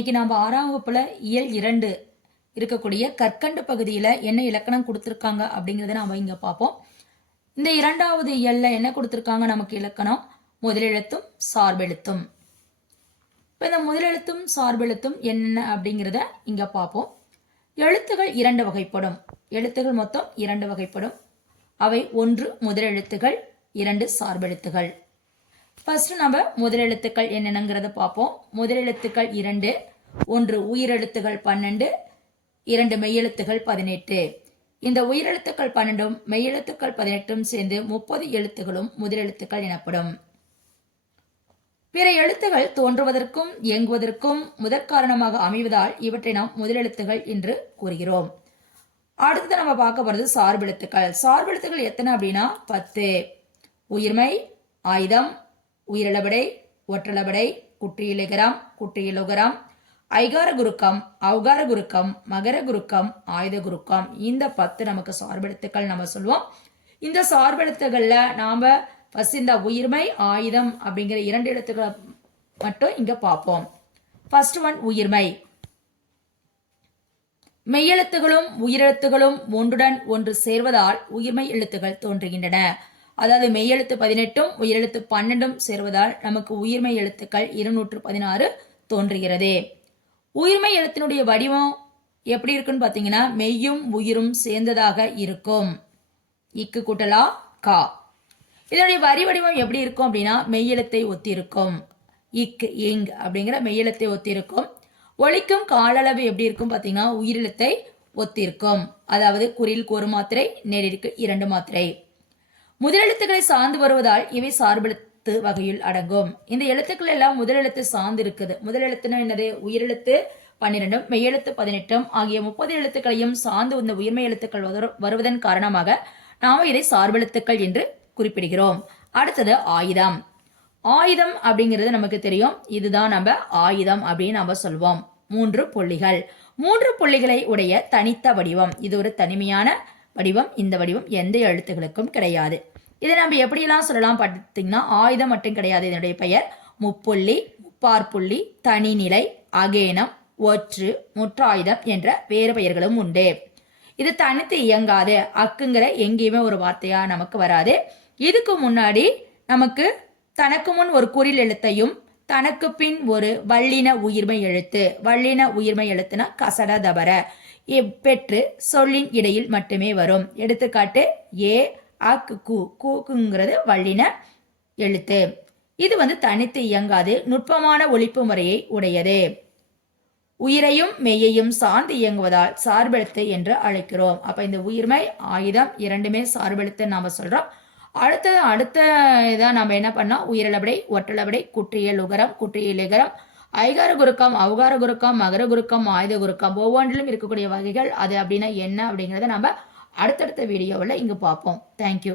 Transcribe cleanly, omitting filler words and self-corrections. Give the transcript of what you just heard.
இன்னைக்கு நம்ம 6ஆம் வகுப்புல இயல் 2 இருக்கக்கூடிய கற்கண்டு பகுதியில என்ன இலக்கணம் கொடுத்திருக்காங்க அப்படிங்கறத நாம இங்க பார்ப்போம். இந்த 2வது இயல்ல என்ன கொடுத்திருக்காங்க நமக்கு இலக்கணம் முதலெழுத்தும் சார்பெழுத்தும். இப்ப இந்த முதலெழுத்தும் சார்பெழுத்தும் என்ன அப்படிங்கறத இங்க பார்ப்போம். எழுத்துகள் 2 வகைப்படும். எழுத்துகள் மொத்தம் 2 வகைப்படும். அவை 1 முதலெழுத்துகள், 2 சார்பெழுத்துகள். ஃபர்ஸ்ட் நம்ம முதலெழுத்துக்கள் என்னென்னங்கிறத பார்ப்போம். முதலெழுத்துக்கள் 2, 1 உயிரெழுத்துகள் 12, 2 மெய்யெழுத்துகள் 18. இந்த உயிரெழுத்துக்கள் 12ம் மெய்யெழுத்துக்கள் 18ம் சேர்ந்து 30 எழுத்துகளும் முதலெழுத்துக்கள் எனப்படும். பிற எழுத்துகள் தோன்றுவதற்கும் இயங்குவதற்கும் முதற்காரணமாக அமைவதால் இவற்றை நாம் முதலெழுத்துகள் என்று கூறுகிறோம். அடுத்தது நம்ம பார்க்க போறது சார்பெழுத்துக்கள். சார்பெழுத்துக்கள் எத்தனை அப்படின்னா 10. உயிர்மை, ஆயுதம், உயிரிழபடை, ஒற்றளபடை, குற்றியலிகரம், குற்றியலுகரம், ஐகார குருக்கம், அவுகார குருக்கம், மகர குருக்கம், ஆயுத குருக்கம். இந்த 10 நமக்கு சார்பெழுத்துக்கள் நம்ம சொல்லுவோம். இந்த சார்பெழுத்துக்கள்ல நாம ஃபர்ஸ்ட் இந்த உயிர்மை, ஆயுதம் அப்படிங்கிற 2 எழுத்துக்களை மட்டும் இங்க பார்ப்போம். ஃபர்ஸ்ட் ஒன் உயிர்மை. மெய்யெழுத்துகளும் உயிரெழுத்துகளும் ஒன்றுடன் ஒன்று சேர்வதால் உயிர்மை எழுத்துகள் தோன்றுகின்றன. அதாவது மெய்யெழுத்து 18ம் உயிரெழுத்து 12ம் சேர்வதால் நமக்கு உயிர்மை எழுத்துக்கள் 216 தோன்றுகிறது. உயிர்மை எழுத்தினுடைய வடிவம் எப்படி இருக்குன்னு பாத்தீங்கன்னா மெய்யும் உயிரும் சேர்ந்ததாக இருக்கும். இக்கு கூட்டலா கா. இதனுடைய வரி வடிவம் எப்படி இருக்கும் அப்படின்னா மெய்யெழுத்தை ஒத்திருக்கும். இக் இங் அப்படிங்கிற மெய்யெழுத்தை ஒத்திருக்கும். ஒலிக்கும் காலளவு எப்படி இருக்கும் பாத்தீங்கன்னா உயிரெழுத்தை ஒத்திருக்கும். அதாவது குறிலுக்கு 1 மாத்திரை, நெடிலுக்கு 2 மாத்திரை. முதலெழுத்துக்களை சார்ந்து வருவதால் இவை சார்பெழுத்து வகையில் அடங்கும். இந்த எழுத்துக்கள் எல்லாம் முதலெழுத்து சார்ந்து இருக்குது. முதலெழுத்துனா என்னது? உயிரெழுத்து 12ம் மெய்யெழுத்து 18ம் ஆகிய 30 எழுத்துக்களையும் சார்ந்து இந்த உயிர்மை எழுத்துக்கள் வருவதன் காரணமாக நாம இதை சார்பெழுத்துக்கள் என்று குறிப்பிடுகிறோம். அடுத்தது ஆயுதம். ஆயுதம் அப்படிங்கிறது நமக்கு தெரியும். இதுதான் நம்ம ஆயுதம் அப்படின்னு நம்ம சொல்வோம். 3 புள்ளிகள். 3 புள்ளிகளை உடைய தனித்த வடிவம். இது ஒரு தனிமையான வடிவம். இந்த வடிவம் எந்த எழுத்துகளுக்கும் கிடையாது. இதை நம்ம எப்படியெல்லாம் சொல்லலாம் பார்த்தீங்கன்னா ஆயுதம் மட்டும் கிடையாது. இதனுடைய பெயர் முப்புள்ளி, முப்பார்புள்ளி, தனிநிலை, அகேனம், ஒற்று, முற்றாயுதம் என்ற வேறு பெயர்களும் உண்டு. இது தனித்து இயங்காது. அக்குங்கிற எங்கேயுமே ஒரு வார்த்தையா நமக்கு வராது. இதுக்கு முன்னாடி நமக்கு தனக்கு முன் ஒரு குறில் எழுத்தையும் தனக்கு பின் ஒரு வல்லின உயிர்மை எழுத்து. வல்லின உயிர்மை எழுத்துனா கசட தபர பெற்று சொல்லின் இடையில் மட்டுமே வரும். எடுத்துக்காட்டு ஏ, அக், கு. கூக்குங்கிறது வல்லின எழுத்து. இது தனித்து இயங்காது. நுட்பமான ஒலிப்பு முறையை உடையது. உயிரையும் மெய்யையும் சார்ந்து இயங்குவதால் சார்பெழுத்து என்று அழைக்கிறோம். அப்ப இந்த உயிர்மை, ஆயுதம் 2மே சார்பெழுத்து நாம சொல்றோம். அடுத்த இதான் நம்ம என்ன பண்ணோம்? உயிரிழபடை, ஒற்றளபடை, குற்றியல் உகரம், குற்றியல் இகரம், ஐகார குருக்கம், அவுகார குருக்கம், மகர குருக்கம், ஆயுத குருக்கம் ஒவ்வொன்றிலும் இருக்கக்கூடிய வகைகள் அது அப்படின்னா என்ன அப்படிங்கிறத நம்ம அடுத்தடுத்த வீடியோவில் இங்கு பார்ப்போம். தேங்க்யூ.